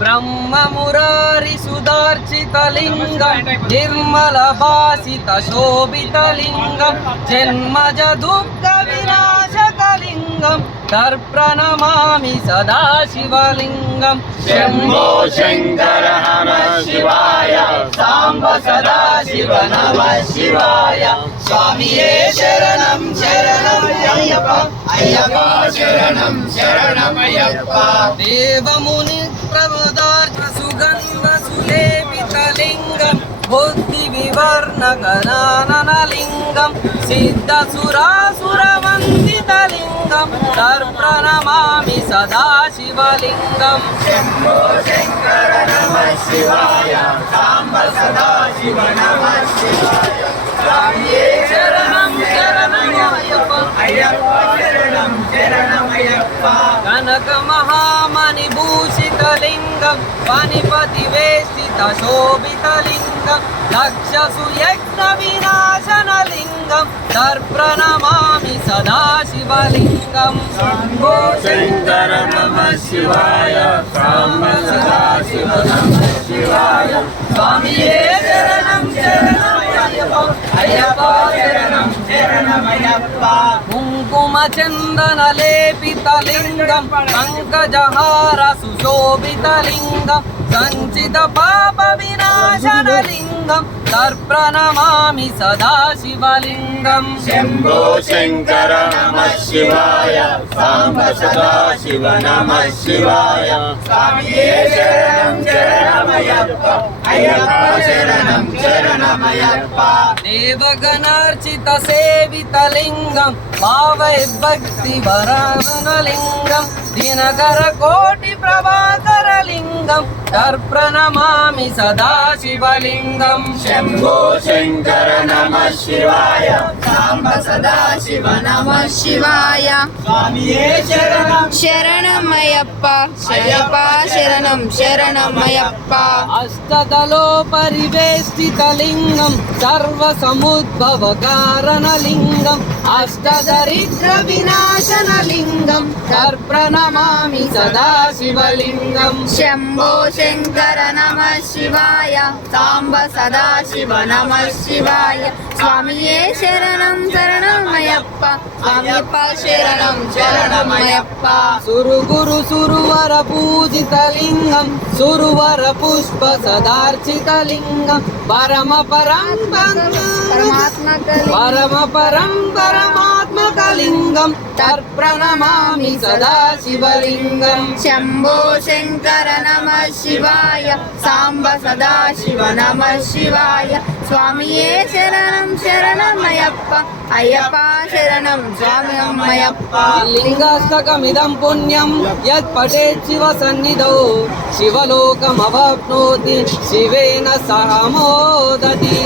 బ్రహ్మ మురారి సుదర్శితలింగం నిర్మల భాసిత శోభితలింగం జన్మజ దుఃఖ వినాశకలింగం తర్ప్రణమామి సదాశివలింగం శంభో శంకర నమః శివాయ సాంబ సదాశివ నమః శివాయ స్వామియే శరణం శరణం అయ్యప్ప అయ్యప్ప శరణం శరణం అయ్యప్ప దేవముని ప్రముదార్చ సుగంధ సులేపితలింగం బుద్ధి వివర్ణ గణాననలింగం సిద్ధ సురాసుర వందితలింగం తర్ప్రణమామి సదాశివలింగం శంభో శంకర నమః శివాయ సాంబ సదాశివ నమః శివాయ స్వామియే శరణం శరణం అయ్యప్ప అయ్యప్ప శరణం శరణం అయ్యప్ప కనక మహామణి భూషితలింగం పనిపతి వేష్టిత శోభితలింగం లక్ష సుయజ్ఞ వినాశనలింగం తర్ప్రణమామి సదాశివలింగం శంభో శంకర నమః శివాయ సాంబ సదాశివ నమః శివాయ స్వామియే శరణం శరణం అయ్యప్ప అయ్యప్ప శరణం శరణం అయ్యప్ప కుంకుమ చందన లేపితలింగం పంకజహార సుశోభితలింగం సంచిత పాప వినాశనలింగం తర్ప్రణమామి సదాశివలింగం శంభో శంకర నమః శివాయ సాంబ సదాశివ నమః శివాయ స్వామియే శరణం శరణమయ్యప్ప అయ్యప్ప శరణం శరణమయ్యప్ప దేవగణార్చిత సేవితలింగం భావైర్భక్తి వరానలింగం దినకర కోటి ప్రభాకరలింగం తర్ప్రణమామి సదాశివలింగం శంభో శంకర నమః శివాయ సాంబ సదాశివ నమః శివాయ స్వామియే శరణం శరణమయ్యప్ప అయ్యప్ప శరణం శరణమయ్యప్ప అష్టదలో పరివేష్టితలింగం సర్వ సముద్భవ కారణలింగం అష్టదరిద్ర వినాశనలింగం తర్ప్రణమామి సదాశివలింగం శంభో శంకర నమః శివాయ సాంబ సదాశివ నమః శివాయ స్వామియే శరణం శరణమయ్యప్ప స్వామియప్ప శరణం శరణమయ్యప్ప సురుగురు సురువర పూజితలింగం సురువర పుష్ప సదార్చితలింగం పరమ పరమాత్మకలింగం తర్ప్రణమామి సదాశివలింగం శంభో శంకర నమః శివాయ సాంబ సదాశివ నమః శివాయ స్వామియే శరణం శరణమయ్యప్ప అయ్యప్ప శరణం శరణమయ్యప్ప లింగాష్టకమిదం పుణ్యం యత్ పఠేత్ శివ సన్నిధౌ శివలోకమవాప్నోతి శివేన సహ మోదతి